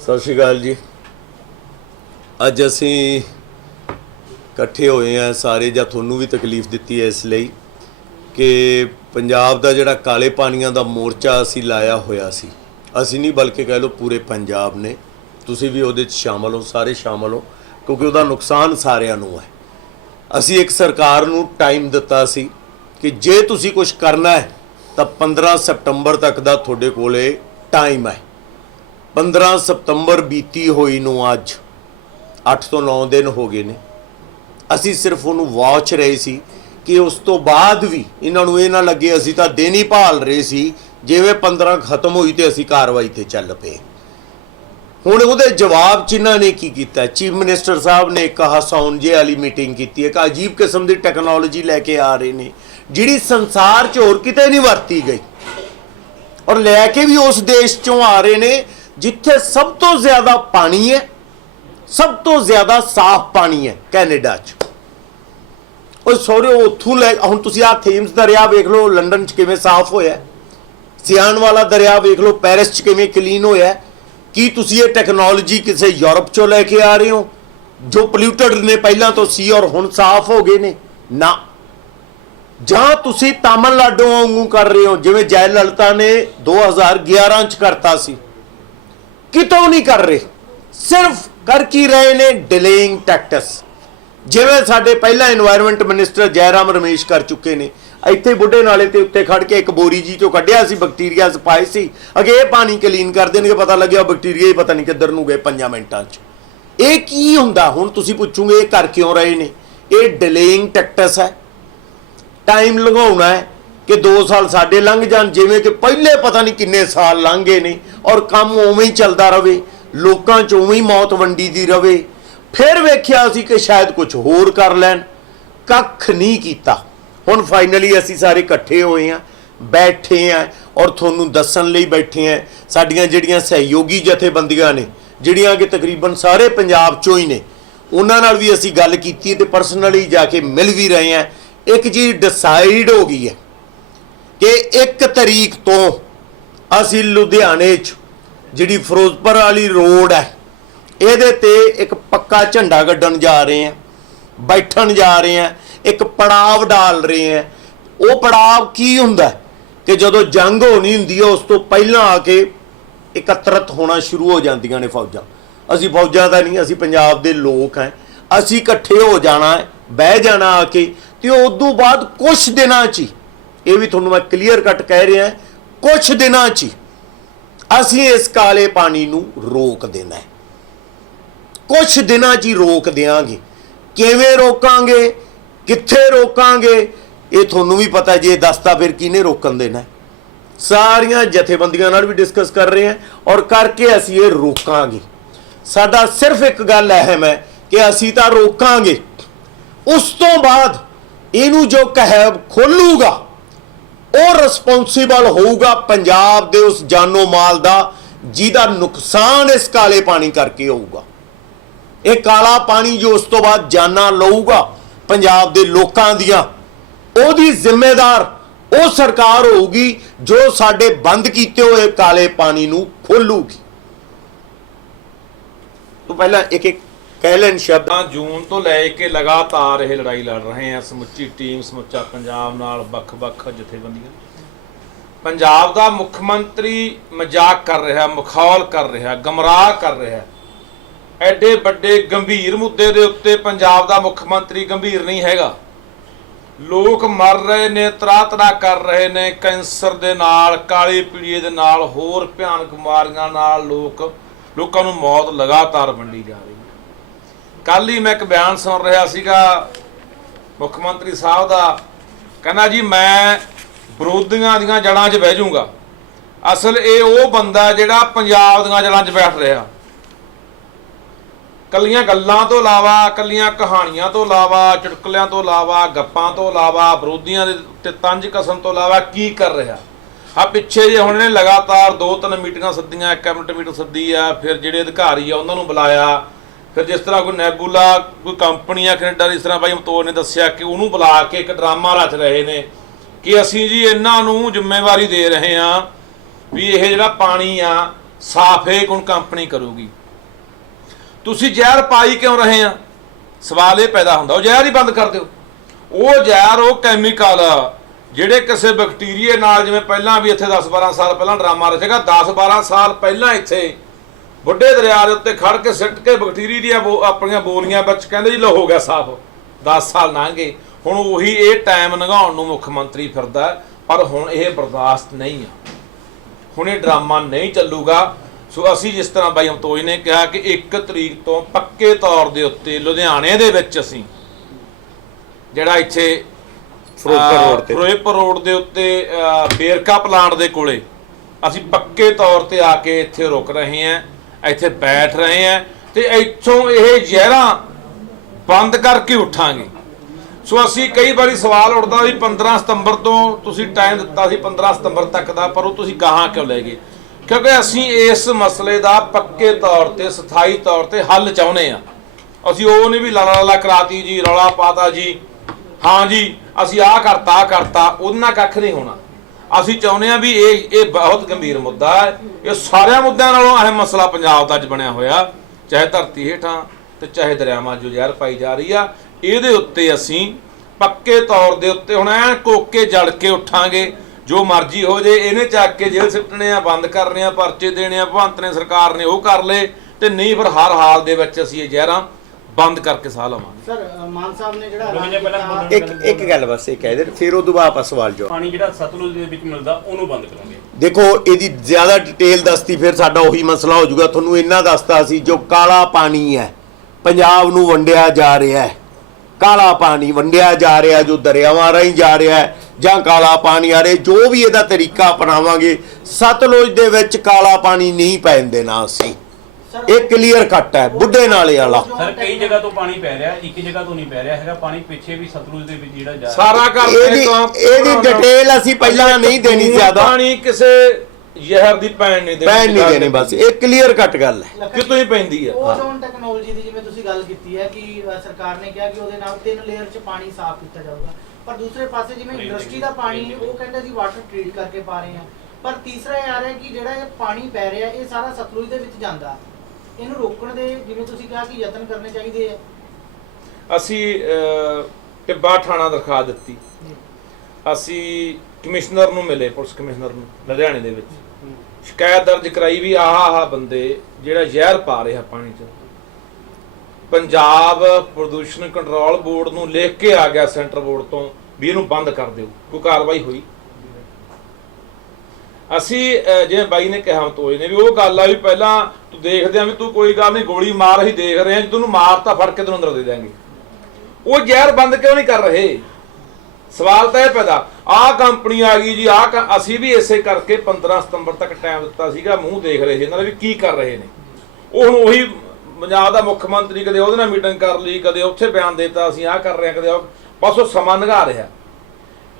ਸਤਿ ਸ਼੍ਰੀ ਅਕਾਲ ਜੀ। ਅੱਜ ਅਸੀਂ ਇਕੱਠੇ ਹੋਏ ਆ ਸਾਰੇ ਜਾਂ ਤੁਹਾਨੂੰ ਵੀ ਤਕਲੀਫ ਦਿੱਤੀ ਹੈ ਇਸ ਲਈ ਕਿ ਪੰਜਾਬ ਦਾ ਜਿਹੜਾ ਕਾਲੇ ਪਾਣੀਆਂ ਦਾ ਮੋਰਚਾ ਅਸੀਂ ਲਾਇਆ ਹੋਇਆ ਸੀ। ਅਸੀਂ ਨਹੀਂ ਬਲਕਿ ਕਹਿ ਲਓ ਪੂਰੇ ਪੰਜਾਬ ਨੇ। ਤੁਸੀਂ ਵੀ ਉਹਦੇ 'ਚ ਸ਼ਾਮਲ ਹੋ, ਸਾਰੇ ਸ਼ਾਮਲ ਹੋ, ਕਿਉਂਕਿ ਉਹਦਾ ਨੁਕਸਾਨ ਸਾਰਿਆਂ ਨੂੰ ਹੈ। ਅਸੀਂ ਇੱਕ ਸਰਕਾਰ ਨੂੰ ਟਾਈਮ ਦਿੱਤਾ ਸੀ ਕਿ ਜੇ ਤੁਸੀਂ ਕੁਝ ਕਰਨਾ ਹੈ ਤਾਂ 15 ਸਤੰਬਰ ਤੱਕ ਦਾ ਤੁਹਾਡੇ ਕੋਲੇ ਟਾਈਮ ਹੈ। 15 ਸਤੰਬਰ ਬੀਤੀ ਹੋਈ ਨੂੰ ਅੱਜ 8 ਤੋਂ 9 ਦਿਨ ਹੋ ਗਏ ਨੇ। ਅਸੀਂ ਸਿਰਫ ਉਹਨੂੰ ਵਾਚ ਰਹੇ ਸੀ ਕਿ ਉਸ ਤੋਂ ਬਾਅਦ ਵੀ ਇਹਨਾਂ ਨੂੰ ਇਹ ਨਾ ਲੱਗੇ ਅਸੀਂ ਤਾਂ ਦਿਨ ਹੀ ਭਾਲ ਰਹੇ ਸੀ, ਜਿਵੇਂ 15 ਖਤਮ ਹੋਈ ਤੇ ਅਸੀਂ ਕਾਰਵਾਈ ਤੇ ਚੱਲ ਪਏ। ਹੁਣ ਉਹਦੇ ਜਵਾਬ ਚ ਇਹਨਾਂ ਨੇ ਕੀ ਕੀਤਾ? ਚੀਫ ਮਿਨਿਸਟਰ ਸਾਹਿਬ ਨੇ ਇੱਕ ਹਸਾਉਣ ਵਾਲੀ ਮੀਟਿੰਗ ਕੀਤੀ, ਇੱਕ ਅਜੀਬ ਕਿਸਮ ਦੀ ਟੈਕਨੋਲੋਜੀ ਲੈ ਕੇ ਆ ਰਹੇ ਨੇ, ਜਿਹੜੀ ਸੰਸਾਰ 'ਚ ਹੋਰ ਕਿਤੇ ਨਹੀਂ ਵਰਤੀ ਗਈ। ਔਰ ਲੈ ਕੇ ਵੀ ਉਸ ਦੇਸ਼ ਚੋਂ ਆ ਰਹੇ ਨੇ ਜਿੱਥੇ ਸਭ ਤੋਂ ਜ਼ਿਆਦਾ ਪਾਣੀ ਹੈ, ਸਭ ਤੋਂ ਜ਼ਿਆਦਾ ਸਾਫ਼ ਪਾਣੀ ਹੈ ਕੈਨੇਡਾ 'ਚ। ਉਹ ਸੋਰੇ ਉੱਥੋਂ ਲੈ, ਹੁਣ ਤੁਸੀਂ ਆ ਥੇਮਸ ਦਰਿਆ ਵੇਖ ਲਓ, ਲੰਡਨ 'ਚ ਕਿਵੇਂ ਸਾਫ਼ ਹੋਇਆ ਹੈ। ਸਿਆਨ ਵਾਲਾ ਦਰਿਆ ਵੇਖ ਲਓ ਪੈਰਿਸ 'ਚ ਕਿਵੇਂ ਕਲੀਨ ਹੋਇਆ ਕੀ ਤੁਸੀਂ ਇਹ ਟੈਕਨੋਲੋਜੀ ਕਿਸੇ ਯੂਰਪ 'ਚੋਂ ਲੈ ਕੇ ਆ ਰਹੇ ਹੋ? ਜੋ ਪੋਲਿਊਟਡ ਨੇ ਪਹਿਲਾਂ ਤੋਂ ਸੀ ਔਰ ਹੁਣ ਸਾਫ਼ ਹੋ ਗਏ ਨੇ। ਨਾ। ਜਾਂ ਤੁਸੀਂ ਤਾਮਿਲਨਾਡੂ ਵਾਂਗੂ ਕਰ ਰਹੇ ਹੋ, ਜਿਵੇਂ ਜੈ ਲਲਿਤਾ ਨੇ 2011 ਚ ਕਰਤਾ ਸੀ। ਕਿਤੋਂ ਨਹੀਂ ਕਰ ਰਹੇ? ਸਿਰਫ ਕਰ ਕੀ ਰਹੇ ਨੇ? ਡਿਲੇਇੰਗ ਟੈਕਟਸ ਜਿਵੇਂ ਸਾਡੇ ਪਹਿਲਾ এনवायरमेंट ਮਿਨਿਸਟਰ ਜੈਰਾਮ ਰਮੇਸ਼ ਕਰ ਚੁੱਕੇ ਨੇ। ਇੱਥੇ ਬੁੱਢੇ ਨਾਲੇ ਤੇ ਉੱਤੇ ਖੜ ਕੇ ਇੱਕ ਬੋਰੀ ਜੀ ਚੋਂ ਕੱਢਿਆ ਸੀ ਬੈਕਟੀਰੀਆ ਸਫ਼ਾਈ ਸੀ। ਅਗੇ ਇਹ ਪਾਣੀ ਕਲੀਨ ਕਰ ਦੇਣਗੇ, ਪਤਾ ਲੱਗਿਆ ਬੈਕਟੀਰੀਆ ਹੀ ਪਤਾ ਨਹੀਂ ਕਿੱਧਰ ਨੂੰ ਗਏ 5 ਮਿੰਟਾਂ 'ਚ। ਇਹ ਕੀ ਹੁੰਦਾ? ਹੁਣ ਤੁਸੀਂ ਪੁੱਛੋਗੇ, ਇਹ ਕਰ ਕਿਉਂ ਰਹੇ ਨੇ? ਇਹ ਡਿਲੇਇੰਗ ਟੈਕਟਸ ਹੈ। ਟਾਈਮ ਲਗਾਉਣਾ ਹੈ। ਕਿ 2 ਸਾਲ ਸਾਡੇ ਲੰਘ ਜਾਣ, ਜਿਵੇਂ ਕਿ ਪਹਿਲੇ ਪਤਾ ਨਹੀਂ ਕਿੰਨੇ ਸਾਲ ਲੰਘ ਗਏ ਨੇ, ਔਰ ਕੰਮ ਉਵੇਂ ਹੀ ਚੱਲਦਾ ਰਵੇ, ਲੋਕਾਂ 'ਚ ਉਵੇਂ ਹੀ ਮੌਤ ਵੰਡੀ ਦੀ ਰਵੇ। ਫਿਰ ਵੇਖਿਆ ਅਸੀਂ ਕਿ ਸ਼ਾਇਦ ਕੁਝ ਹੋਰ ਕਰ ਲੈਣ। ਕੱਖ ਨਹੀਂ ਕੀਤਾ। ਹੁਣ ਫਾਈਨਲੀ ਅਸੀਂ ਸਾਰੇ ਇਕੱਠੇ ਹੋਏ ਆ ਬੈਠੇ ਆ ਔਰ ਤੁਹਾਨੂੰ ਦੱਸਣ ਲਈ ਬੈਠੇ ਆ ਸਾਡੀਆਂ ਜਿਹੜੀਆਂ ਸਹਿਯੋਗੀ ਜਥੇਬੰਦੀਆਂ ਨੇ, ਜਿਹੜੀਆਂ ਕਿ ਤਕਰੀਬਨ ਸਾਰੇ ਪੰਜਾਬ ਚੋਂ ਹੀ ਨੇ, ਉਹਨਾਂ ਨਾਲ ਵੀ ਅਸੀਂ ਗੱਲ ਕੀਤੀ ਤੇ ਪਰਸਨਲੀ ਜਾ ਕੇ ਮਿਲ ਵੀ ਰਹੇ ਆ ਇੱਕ ਚੀਜ਼ ਡਿਸਾਈਡ ਹੋ ਗਈ ਹੈ। ਕਿ 1 ਤਰੀਕ ਤੋਂ ਅਸੀਂ ਲੁਧਿਆਣੇ 'ਚ ਜਿਹੜੀ ਫਿਰੋਜ਼ਪੁਰ ਵਾਲੀ ਰੋਡ ਹੈ, ਇਹਦੇ ਤੇ ਇੱਕ ਪੱਕਾ ਝੰਡਾ ਗੱਡਣ ਜਾ ਰਹੇ ਆ ਬੈਠਣ ਜਾ ਰਹੇ ਆ ਇੱਕ ਪੜਾਵ ਡਾਲ ਰਹੇ ਆ ਉਹ ਪੜਾਵ ਕੀ ਹੁੰਦਾ ਕਿ ਜਦੋਂ ਜੰਗ ਹੋਣੀ ਹੁੰਦੀ ਹੈ, ਉਸ ਤੋਂ ਪਹਿਲਾਂ ਆ ਕੇ ਇਕੱਤਰਤ ਹੋਣਾ ਸ਼ੁਰੂ ਹੋ ਜਾਂਦੀਆਂ ਨੇ ਫੌਜਾਂ। ਅਸੀਂ ਫੌਜਾਂ ਦਾ ਨਹੀਂ, ਅਸੀਂ ਪੰਜਾਬ ਦੇ ਲੋਕ ਹਾਂ। ਅਸੀਂ ਇਕੱਠੇ ਹੋ ਜਾਣਾ ਬਹਿ ਜਾਣਾ ਆ ਕੇ, ਤੇ ਉਸ ਤੋਂ ਬਾਅਦ ਕੁਝ ਦਿਨਾਂ 'ਚ ਹੀ ਇਹ ਵੀ ਤੁਹਾਨੂੰ ਮੈਂ ਕਲੀਅਰ ਕੱਟ ਕਹਿ ਰਿਹਾ ਕੁਝ ਦਿਨਾਂ 'ਚ ਹੀ ਅਸੀਂ ਇਸ ਕਾਲੇ ਪਾਣੀ ਨੂੰ ਰੋਕ ਦੇਣਾ ਹੈ। ਕੁਝ ਦਿਨਾਂ 'ਚ ਹੀ ਰੋਕ ਦੇਾਂਗੇ ਕਿਵੇਂ ਰੋਕਾਂਗੇ? ਕਿੱਥੇ ਰੋਕਾਂਗੇ? ਇਹ ਤੁਹਾਨੂੰ ਵੀ ਪਤਾ ਜੇ ਦੱਸਤਾ ਫਿਰ ਕਿਹਨੇ ਰੋਕਣ ਦੇਣਾ ਸਾਰੀਆਂ ਜਥੇਬੰਦੀਆਂ ਨਾਲ ਵੀ ਡਿਸਕਸ ਕਰ ਰਹੇ ਹਾਂ ਔਰ ਕਰਕੇ ਅਸੀਂ ਇਹ ਰੋਕਾਂਗੇ। ਸਾਡਾ ਸਿਰਫ ਇੱਕ ਗੱਲ ਅਹਿਮ ਹੈ ਕਿ ਅਸੀਂ ਤਾਂ ਰੋਕਾਂਗੇ। ਉਸ ਤੋਂ ਬਾਅਦ ਇਹਨੂੰ ਜੋ ਕਹਿਬ ਖੋਲੂਗਾ। ਉਹ ਰਿਸਪੌਂਸਿਬਲ ਹੋਊਗਾ ਪੰਜਾਬ ਦੇ ਉਸ ਜਾਨੋ ਮਾਲ ਦਾ, ਜਿਹਦਾ ਨੁਕਸਾਨ ਇਸ ਕਾਲੇ ਪਾਣੀ ਕਰਕੇ ਹੋਊਗਾ। ਇਹ ਕਾਲਾ ਪਾਣੀ ਜੋ ਉਸ ਤੋਂ ਬਾਅਦ ਜਾਨਾਂ ਲਊਗਾ ਪੰਜਾਬ ਦੇ ਲੋਕਾਂ ਦੀਆਂ, ਉਹਦੀ ਜ਼ਿੰਮੇਦਾਰ ਉਹ ਸਰਕਾਰ ਹੋਊਗੀ ਜੋ ਸਾਡੇ ਬੰਦ ਕੀਤੇ ਹੋਏ ਕਾਲੇ ਪਾਣੀ ਨੂੰ ਖੋਲੂਗੀ। ਤੋਂ ਪਹਿਲਾਂ ਇੱਕ ਇੱਕ ਕਹਿ ਲੈਣ ਸ਼ਬਦ। ਤਾਂ ਜੂਨ ਤੋਂ ਲੈ ਕੇ ਲਗਾਤਾਰ ਇਹ ਲੜਾਈ ਲੜ ਰਹੇ ਆ। ਸਮੁੱਚੀ ਟੀਮ, ਸਮੁੱਚਾ ਪੰਜਾਬ ਨਾਲ ਵੱਖ-ਵੱਖ ਜਥੇਬੰਦੀਆਂ। ਪੰਜਾਬ ਦਾ ਮੁੱਖ ਮੰਤਰੀ ਮਜ਼ਾਕ ਕਰ ਰਿਹਾ, ਮਖੌਲ ਕਰ ਰਿਹਾ, ਗਮਰਾਹ ਕਰ ਰਿਹਾ। ਐਡੇ ਵੱਡੇ ਗੰਭੀਰ ਮੁੱਦੇ ਦੇ ਉੱਤੇ ਪੰਜਾਬ ਦਾ ਮੁੱਖ ਮੰਤਰੀ ਗੰਭੀਰ ਨਹੀਂ ਹੈਗਾ। ਲੋਕ ਮਰ ਰਹੇ ਨੇ ਤਰਾਤਰਾ ਕਰ ਰਹੇ ਨੇ, ਕੈਂਸਰ ਦੇ ਨਾਲ, ਕਾਲੀ ਪੀੜੀਏ ਦੇ ਨਾਲ, ਹੋਰ ਭਿਆਨਕ ਬਿਮਾਰੀਆਂ ਨਾਲ ਲੋਕ ਲੋਕਾਂ ਨੂੰ ਮੌਤ ਲਗਾਤਾਰ ਵੰਡੀ ਜਾ ਰਹੀ ਕੱਲ ਹੀ ਮੈਂ ਇੱਕ ਬਿਆਨ ਸੁਣ ਰਿਹਾ ਸੀਗਾ ਮੁੱਖ ਮੰਤਰੀ ਸਾਹਿਬ ਦਾ, ਕਹਿੰਦਾ ਜੀ ਮੈਂ ਵਿਰੋਧੀਆਂ ਦੀਆਂ ਜੜਾਂ 'ਚ ਬਹਿ ਜਾਊਂਗਾ। ਅਸਲ ਇਹ ਉਹ ਬੰਦਾ ਜਿਹੜਾ ਪੰਜਾਬ ਦੀਆਂ ਜੜਾਂ 'ਚ ਬੈਠ ਰਿਹਾ। ਕੱਲੀਆਂ ਗੱਲਾਂ ਤੋਂ ਇਲਾਵਾ, ਕੱਲੀਆਂ ਕਹਾਣੀਆਂ ਤੋਂ ਇਲਾਵਾ, ਚੁਟਕਲਿਆਂ ਤੋਂ ਇਲਾਵਾ, ਗੱਪਾਂ ਤੋਂ ਇਲਾਵਾ, ਵਿਰੋਧੀਆਂ ਦੇ ਉੱਤੇ ਤੰਜ ਕਸਮ ਤੋਂ ਇਲਾਵਾ ਕੀ ਕਰ ਰਿਹਾ? ਆ ਪਿੱਛੇ ਜੇ ਹੁਣ ਨੇ ਲਗਾਤਾਰ ਦੋ ਤਿੰਨ ਮੀਟਿੰਗਾਂ ਸੱਦੀਆਂ, ਇੱਕ ਕੈਬਨਿਟ ਮੀਟਿੰਗ ਸੱਦੀ ਆ, ਫਿਰ ਜਿਹੜੇ ਅਧਿਕਾਰੀ ਆ ਉਹਨਾਂ ਨੂੰ ਬੁਲਾਇਆ। ਫਿਰ ਜਿਸ ਤਰ੍ਹਾਂ ਕੋਈ ਨੈਬੂਲਾ, ਕੋਈ ਕੰਪਨੀ ਆ ਕੈਨੇਡਾ ਦੀ, ਇਸ ਤਰ੍ਹਾਂ ਭਾਈ ਮਤੋਰ ਨੇ ਦੱਸਿਆ ਕਿ ਉਹਨੂੰ ਬੁਲਾ ਕੇ ਇੱਕ ਡਰਾਮਾ ਰਚ ਰਹੇ ਨੇ ਕਿ ਅਸੀਂ ਜੀ ਇਹਨਾਂ ਨੂੰ ਜ਼ਿੰਮੇਵਾਰੀ ਦੇ ਰਹੇ ਆ ਵੀ ਇਹ ਜਿਹੜਾ ਪਾਣੀ ਆ, ਸਾਫ਼ ਇਹ ਕੋਣ ਕੰਪਨੀ ਕਰੂਗੀ। ਤੁਸੀਂ ਜ਼ਹਿਰ ਪਾਈ ਕਿਉਂ ਰਹੇ ਆ? ਸਵਾਲ ਇਹ ਪੈਦਾ ਹੁੰਦਾ, ਉਹ ਜ਼ਹਿਰ ਹੀ ਬੰਦ ਕਰ ਦਿਓ। ਉਹ ਜ਼ਹਿਰ, ਉਹ ਕੈਮੀਕਲ ਜਿਹੜੇ ਕਿਸੇ ਬੈਕਟੀਰੀਏ ਨਾਲ, ਜਿਵੇਂ ਪਹਿਲਾਂ ਵੀ ਇੱਥੇ 10-12 ਸਾਲ ਪਹਿਲਾਂ ਡਰਾਮਾ ਰਚੇਗਾ 10-12 ਸਾਲ ਪਹਿਲਾਂ ਇੱਥੇ ਬੁੱਢੇ ਦਰਿਆ ਦੇ ਉੱਤੇ ਖੜ ਕੇ ਸਿੱਟ ਕੇ ਬੈਕਟੀਰੀ ਦੀਆਂ ਆਪਣੀਆਂ ਬੋਲੀਆਂ ਵਿੱਚ ਕਹਿੰਦੇ ਜੀ ਲੋ ਹੋ ਗਿਆ ਸਾਫ਼। 10 ਸਾਲ ਲੰਘੇ ਹੁਣ ਉਹੀ ਇਹ ਟਾਈਮ ਲੰਘਾਉਣ ਨੂੰ ਮੁੱਖ ਮੰਤਰੀ ਫਿਰਦਾ ਪਰ ਹੁਣ ਇਹ ਬਰਦਾਸ਼ਤ ਨਹੀਂ ਆ। ਹੁਣ ਇਹ ਡਰਾਮਾ ਨਹੀਂ ਚੱਲੂਗਾ। ਸੋ ਅਸੀਂ ਜਿਸ ਤਰ੍ਹਾਂ ਬਾਈ ਅਮਤੋਜ ਨੇ ਕਿਹਾ ਕਿ 1 ਤਰੀਕ ਤੋਂ ਪੱਕੇ ਤੌਰ ਦੇ ਉੱਤੇ ਲੁਧਿਆਣੇ ਦੇ ਵਿੱਚ ਅਸੀਂ ਜਿਹੜਾ ਇੱਥੇ ਫਿਰੋਜ਼ਪੁਰ ਰੋਡ ਤੇ। ਫਿਰੋਜ਼ਪੁਰ ਰੋਡ ਦੇ ਉੱਤੇ ਬੇਰਕਾ ਪਲਾਂਟ ਦੇ ਕੋਲੇ ਅਸੀਂ ਪੱਕੇ ਤੌਰ ਤੇ ਆ ਕੇ ਇੱਥੇ ਰੁਕ ਰਹੇ ਹਾਂ। ਇੱਥੇ ਬੈਠ ਰਹੇ ਹਾਂ ਤੇ ਇੱਥੋਂ ਇਹ ਜ਼ਹਿਰਾਂ ਬੰਦ ਕਰਕੇ ਉੱਠਾਂਗੇ। ਸੋ ਅਸੀਂ ਕਈ ਵਾਰੀ ਸਵਾਲ ਉੱਠਦਾ ਵੀ 15 ਸਤੰਬਰ ਤੋਂ ਤੁਸੀਂ ਟਾਈਮ ਦਿੱਤਾ ਸੀ 15 ਸਤੰਬਰ ਤੱਕ ਦਾ, ਪਰ ਉਹ ਤੁਸੀਂ ਗਾਹਾਂ ਕਿਉਂ ਲੈ ਗਏ? ਕਿਉਂਕਿ ਅਸੀਂ ਇਸ ਮਸਲੇ ਦਾ ਪੱਕੇ ਤੌਰ ਤੇ, ਸਥਾਈ ਤੌਰ ਤੇ ਹੱਲ ਚਾਹੁੰਦੇ ਆ। ਅਸੀਂ ਉਹ ਨਹੀਂ ਵੀ ਲਾਲਾ ਲਾਲਾ ਕਰਾਤੀ ਜੀ, ਰੌਲਾ ਪਾਤਾ ਜੀ, ਹਾਂ ਜੀ, ਅਸੀਂ ਆਹ ਕਰਤਾ ਆਹ ਕਰਤਾ ਉਹਦੇ ਨਾਲ ਕੱਖ ਨਹੀਂ ਹੋਣਾ। ਅਸੀਂ ਚਾਹੁੰਦੇ ਆ ਵੀ ਇਹ ਇਹ ਬਹੁਤ ਗੰਭੀਰ ਮੁੱਦਾ ਹੈ। ਇਹ ਸਾਰਿਆਂ ਮੁੱਦਿਆਂ ਨਾਲੋਂ ਅਹਿਮ ਮਸਲਾ ਪੰਜਾਬ ਦਾ ਅੱਜ ਬਣਿਆ ਹੋਇਆ। ਚਾਹੇ ਧਰਤੀ ਹੇਠਾਂ ਤੇ ਚਾਹੇ ਦਰਿਆਵਾਂ ਜੋ ਜ਼ਹਿਰ ਪਾਈ ਜਾ ਰਹੀ ਆ। ਇਹਦੇ ਉੱਤੇ ਅਸੀਂ ਪੱਕੇ ਤੌਰ ਦੇ ਉੱਤੇ ਹੁਣ ਐਨ ਕੋਕੇ ਜੜ ਕੇ ਉੱਠਾਂਗੇ। ਜੋ ਮਰਜ਼ੀ ਹੋ ਜੇ, ਇਹਨੇ ਚੱਕ ਕੇ ਜੇਲ੍ਹ ਸਿੱਟਣੇ ਆ, ਬੰਦ ਕਰਨੇ ਆ, ਪਰਚੇ ਦੇਣੇ ਆ, ਭਗਵੰਤ ਨੇ ਸਰਕਾਰ ਨੇ ਉਹ ਕਰ ਲਏ। ਤੇ ਨਹੀਂ ਫਿਰ ਹਰ ਹਾਲ ਦੇ ਵਿੱਚ ਅਸੀਂ ਇਹ ਜ਼ਹਿਰਾਂ ਬੰਦ ਕਰਕੇ ਸਾਹ ਲਵਾਂਗੇ। ਸਰ ਮਾਨ ਸਾਹਿਬ ਨੇ ਜਿਹੜਾ ਜਾ ਐਲਾਨ ਪਹਿਲਾਂ ਬੋਲਣ ਇੱਕ ਇੱਕ ਗੱਲ ਬਸ ਇਹ ਕਹਿ ਦੇ ਫਿਰ ਉਹ ਦੁਬਾਰਾ ਆਪਾਂ ਸਵਾਲ ਜਵਾਬ ਪਾਣੀ ਜਿਹੜਾ ਸਤਲੁਜ ਦੇ ਵਿੱਚ ਮਿਲਦਾ ਉਹਨੂੰ ਬੰਦ ਕਰਾਂਗੇ। ਦੇਖੋ ਇਹਦੀ ਜ਼ਿਆਦਾ ਡਿਟੇਲ ਦੱਸਤੀ ਫਿਰ ਸਾਡਾ ਉਹੀ ਮਸਲਾ ਹੋ ਜਾਊਗਾ। ਤੁਹਾਨੂੰ ਇੰਨਾ ਦੱਸਤਾ ਸੀ ਜੋ ਕਾਲਾ ਪਾਣੀ ਹੈ ਪੰਜਾਬ ਨੂੰ ਵੰਡਿਆ ਜਾ ਰਿਹਾ ਹੈ। ਕਾਲਾ ਪਾਣੀ ਵੰਡਿਆ ਜਾ ਰਿਹਾ ਜੋ ਦਰਿਆਵਾਂ ਰਾਹੀਂ ਜਾ ਰਿਹਾ ਹੈ ਜਾਂ ਕਾਲਾ ਪਾਣੀ ਆ ਰਿਹਾ ਜੋ ਵੀ ਇਹਦਾ ਤਰੀਕਾ ਅਪਣਾਵਾਂਗੇ ਸਤਲੁਜ ਦੇ ਵਿੱਚ ਕਾਲਾ ਪਾਣੀ ਨਹੀਂ ਪੈਣ ਦੇਣਾ ਅਸੀਂ। ਇਹ ਕਲੀਅਰ ਕੱਟ ਹੈ ਬੁੱਢੇ ਨਾਲੇ ਵਾਲਾ। ਸਰ ਕਈ ਜਗ੍ਹਾ ਤੋਂ ਪਾਣੀ ਪੈ ਰਿਹਾ ਇੱਕ ਜਗ੍ਹਾ ਤੋਂ ਨਹੀਂ ਪੈ ਰਿਹਾ ਹੈਗਾ ਪਾਣੀ ਪਿੱਛੇ ਵੀ ਸਤਲੁਜ ਦੇ ਵਿੱਚ ਜਿਹੜਾ ਜਾ ਰਿਹਾ। ਸਾਰਾ ਘਰ ਇਹਦੀ ਇਹਦੀ ਡਿਟੇਲ ਅਸੀਂ ਪਹਿਲਾਂ ਨਹੀਂ ਦੇਣੀ ਜ਼ਿਆਦਾ। ਪਾਣੀ ਕਿਸੇ ਜ਼ਹਿਰ ਦੀ ਪੈਣ ਨਹੀਂ ਦੇਣੀ ਪੈਣ ਨਹੀਂ ਦੇਣੀ ਬਸ ਇਹ ਕਲੀਅਰ ਕੱਟ ਗੱਲ ਹੈ। ਕਿਤੋਂ ਹੀ ਪੈਂਦੀ ਆ ਓਜ਼ੋਨ ਟੈਕਨੋਲੋਜੀ ਦੀ ਜਿਵੇਂ ਤੁਸੀਂ ਗੱਲ ਕੀਤੀ ਹੈ ਕਿ ਸਰਕਾਰ ਨੇ ਕਿਹਾ ਕਿ ਉਹਦੇ ਨਾਲ ਤਿੰਨ ਲੇਅਰ 'ਚ ਪਾਣੀ ਸਾਫ਼ ਕੀਤਾ ਜਾਊਗਾ। ਪਰ ਦੂਸਰੇ ਪਾਸੇ ਜਿਵੇਂ ਇੰਡਸਟਰੀ ਦਾ ਪਾਣੀ ਉਹ ਕਹਿੰਦੇ ਸੀ ਵਾਟਰ ਟ੍ਰੀਟ ਕਰਕੇ ਪਾ ਰਹੇ ਆ ਪਰ ਤੀਸਰਾ ਇਹ ਆ ਰਿਹਾ ਕਿ ਜਿਹੜਾ ਇਹ ਪਾਣੀ ਪੈ ਰਿਹਾ ਇਹ ਸਾਰਾ ਸਤਲੁਜ ਦੇ ਵਿੱਚ ਜਾਂਦਾ। ਇਹਨੂੰ ਰੋਕਣ ਦੇ ਜਿਵੇਂ ਤੁਸੀਂ ਕਿਹਾ ਕਿ ਯਤਨ ਕਰਨੇ ਚਾਹੀਦੇ ਆ। ਅਸੀਂ ਟਿੱਬਾ ਥਾਣਾ ਦਰਖਾਸਤ ਦਿੱਤੀ। ਅਸੀਂ ਕਮਿਸ਼ਨਰ ਨੂੰ ਮਿਲੇ ਪੁਲਿਸ ਕਮਿਸ਼ਨਰ ਨੂੰ ਲੁਧਿਆਣੇ ਦੇ ਵਿੱਚ। ਸ਼ਿਕਾਇਤ ਦਰਜ ਕਰਾਈ ਵੀ ਆਹ ਆਹ ਬੰਦੇ ਜਿਹੜਾ ਜ਼ਹਿਰ ਪਾ ਰਿਹਾ ਪਾਣੀ 'ਚ। ਪੰਜਾਬ ਪ੍ਰਦੂਸ਼ਣ ਕੰਟਰੋਲ ਬੋਰਡ ਨੂੰ ਲਿਖ ਕੇ ਆ ਗਿਆ ਸੈਂਟਰ ਬੋਰਡ ਤੋਂ ਵੀ ਇਹਨੂੰ ਬੰਦ ਕਰ ਦਿਓ। ਕੋਈ ਕਾਰਵਾਈ ਹੋਈ? ਅਸੀਂ ਜਿਵੇਂ ਬਾਈ ਨੇ ਕਿਹਾ ਤੋਏ ਨੇ ਵੀ ਉਹ ਗੱਲ ਆ ਵੀ ਪਹਿਲਾਂ ਤੂੰ ਦੇਖਦੇ ਆ ਵੀ ਤੂੰ ਕੋਈ ਗੱਲ ਨਹੀਂ, ਗੋਲੀ ਮਾਰ ਅਸੀਂ ਦੇਖ ਰਹੇ ਆ, ਜੇ ਤੈਨੂੰ ਮਾਰਤਾ ਫੜ ਕੇ ਤੈਨੂੰ ਅੰਦਰ ਦੇ ਦਿਆਂਗੇ। ਉਹ ਜ਼ਹਿਰ ਬੰਦ ਕਿਉਂ ਨਹੀਂ ਕਰ ਰਹੇ? ਸਵਾਲ ਤਾਂ ਇਹ ਪੈਦਾ, ਆਹ ਕੰਪਨੀ ਆ ਗਈ ਜੀ, ਆਹ ਅਸੀਂ ਵੀ ਇਸੇ ਕਰਕੇ 15 ਸਤੰਬਰ ਤੱਕ ਟਾਈਮ ਦਿੱਤਾ ਸੀਗਾ, ਮੂੰਹ ਦੇਖ ਰਹੇ ਸੀ ਇਹਨਾਂ ਦਾ ਵੀ ਕੀ ਕਰ ਰਹੇ ਨੇ। ਉਹ ਹੁਣ ਉਹੀ ਪੰਜਾਬ ਦਾ ਮੁੱਖ ਮੰਤਰੀ ਕਦੇ ਉਹਦੇ ਨਾਲ ਮੀਟਿੰਗ ਕਰ ਲਈ, ਕਦੇ ਉੱਥੇ ਬਿਆਨ ਦੇਤਾ, ਅਸੀਂ ਆਹ ਕਰ ਰਹੇ ਹਾਂ ਕਦੇ ਉਹ ਬਸ ਉਹ ਸਮਾਂ ਲੰਘਾ ਰਿਹਾ।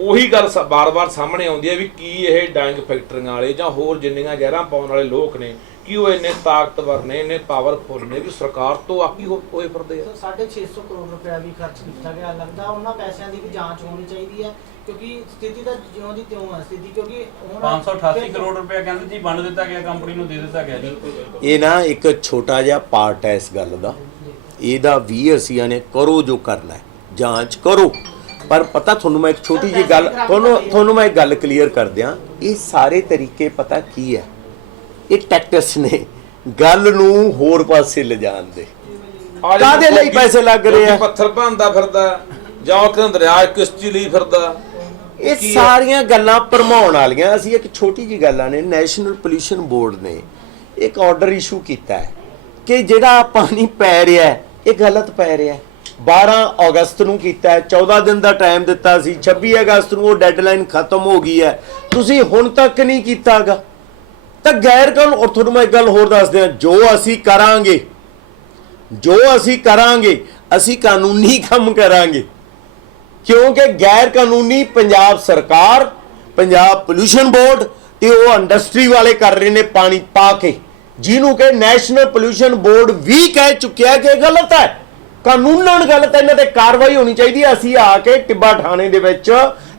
ਉਹੀ ਗੱਲ ਸ- ਬਾਰ-ਬਾਰ ਸਾਹਮਣੇ ਆਉਂਦੀ ਹੈ ਵੀ ਕੀ ਇਹ ਡਾਇੰਗ ਫੈਕਟਰੀਆਂ ਵਾਲੇ ਜਾਂ ਹੋਰ ਜਿੰਨੀਆਂ ਜ਼ਹਿਰਾਂ ਪਾਉਣ ਵਾਲੇ ਲੋਕ ਨੇ ਕੀ ਉਹ ਇੰਨੇ ਤਾਕਤਵਰ ਨੇ ਇੰਨੇ ਪਾਵਰਫੁਲ ਨੇ ਵੀ ਸਰਕਾਰ ਤੋਂ ਆਕੀ ਹੋ- ਹੋਏ ਫਿਰਦੇ ਆ? ਸੋ 650 ਕਰੋੜ ਰੁਪਇਆ ਵੀ ਖਰਚ ਕੀਤਾ ਗਿਆ। ਲੱਗਦਾ ਉਹਨਾਂ ਪੈਸਿਆਂ ਦੀ ਵੀ ਜਾਂਚ ਹੋਣੀ ਚਾਹੀਦੀ ਹੈ ਕਿਉਂਕਿ ਸਥਿਤੀ ਤਾਂ ਜਿਉਂ ਦੀ ਤਿਉਂ ਹੈ ਸਥਿਤੀ ਕਿਉਂਕਿ ਹੁਣ 588 ਕਰੋੜ ਰੁਪਏ ਕਹਿੰਦੇ ਜੀ ਵੰਡ ਦਿੱਤਾ ਗਿਆ ਕੰਪਨੀ ਨੂੰ ਦੇ ਦਿੱਤਾ ਗਿਆ ਜੀ। ਇਹ ਨਾ ਇੱਕ ਛੋਟਾ ਜਿਹਾ ਪਾਰਟ ਹੈ ਇਸ ਗੱਲ ਦਾ। ਇਹਦਾ ਵੀ ਅਸੀਂ ਨੇ ਕਰੋ ਜੋ ਕਰਨਾ ਹੈ ਜਾਂਚ ਕਰੋ। ਪਰ ਪਤਾ ਤੁਹਾਨੂੰ ਮੈਂ ਇੱਕ ਛੋਟੀ ਜਿਹੀ ਗੱਲ ਤੁਹਾਨੂੰ ਤੁਹਾਨੂੰ ਮੈਂ ਇੱਕ ਗੱਲ ਕਲੀਅਰ ਕਰ ਦਿਆਂ। ਇਹ ਸਾਰੇ ਤਰੀਕੇ ਪਤਾ ਕੀ ਹੈ? ਇਹ ਟੈਕਟਿਕਸ ਨੇ ਗੱਲ ਨੂੰ ਹੋਰ ਪਾਸੇ ਲਿਜਾਣ ਦੇ। ਆ ਕਾਹਦੇ ਲਈ ਪੈਸੇ ਲੱਗ ਰਹੇ ਆ? ਪੱਥਰ ਭਾਂਦਾ ਫਿਰਦਾ ਜਾਂ ਉਹ ਕਹਿੰਦਾ ਦਰਿਆ 'ਚ ਕਿਸ਼ਤੀ ਲਈ ਫਿਰਦਾ। ਇਹ? ਸਾਰੀਆਂ ਗੱਲਾਂ ਭਰਮਾਉਣ ਵਾਲੀਆਂ। ਅਸੀਂ ਇੱਕ ਛੋਟੀ ਜੀ ਗੱਲਾਂ ਨੇ ਨੈਸ਼ਨਲ ਪੋਲੂਸ਼ਨ ਬੋਰਡ ਨੇ ਇੱਕ ਆਰਡਰ ਇਸ਼ੂ ਕੀਤਾ ਹੈ ਕਿ ਜਿਹੜਾ ਪਾਣੀ ਪੈ ਰਿਹਾ ਹੈ ਇਹ ਗਲਤ ਪੈ ਰਿਹਾ ਹੈ। 12 ਅਗਸਤ ਨੂੰ ਕੀਤਾ ਹੈ। 14 ਦਿਨ ਦਾ ਟਾਈਮ ਦਿੱਤਾ ਸੀ। 26 ਅਗਸਤ ਨੂੰ ਉਹ ਡੈਡਲਾਈਨ ਖਤਮ ਹੋ ਗਈ ਹੈ। ਤੁਸੀਂ ਹੁਣ ਤੱਕ ਨਹੀਂ ਕੀਤਾਗਾ। ਤਾਂ ਗੈਰ ਕਾਨੂੰਨ, ਔਰ ਤੁਹਾਨੂੰ ਮੈਂ ਇੱਕ ਗੱਲ ਹੋਰ ਦੱਸ ਦਿਆਂ। ਜੋ ਅਸੀਂ ਕਰਾਂਗੇ, ਜੋ ਅਸੀਂ ਕਰਾਂਗੇ, ਅਸੀਂ ਕਾਨੂੰਨੀ ਕੰਮ ਕਰਾਂਗੇ। ਕਿਉਂਕਿ ਗੈਰ ਕਾਨੂੰਨੀ ਪੰਜਾਬ ਸਰਕਾਰ, ਪੰਜਾਬ ਪੋਲੂਸ਼ਨ ਬੋਰਡ ਤੇ ਉਹ ਇੰਡਸਟਰੀ ਵਾਲੇ ਕਰ ਰਹੇ ਨੇ ਪਾਣੀ ਪਾ ਕੇ। ਜਿਹਨੂੰ ਕਿ ਨੈਸ਼ਨਲ ਪੋਲੂਸ਼ਨ ਬੋਰਡ ਵੀ ਕਹਿ ਚੁੱਕਿਆ ਕਿ ਗਲਤ ਹੈ। ਕਾਨੂੰਨਨ ਗਲਤ ਹੈ ਇਹਨਾਂ ਤੇ ਕਾਰਵਾਈ ਹੋਣੀ ਚਾਹੀਦੀ ਹੈ। ਅਸੀਂ ਆ ਕੇ ਟਿੱਬਾ ਥਾਣੇ ਦੇ ਵਿੱਚ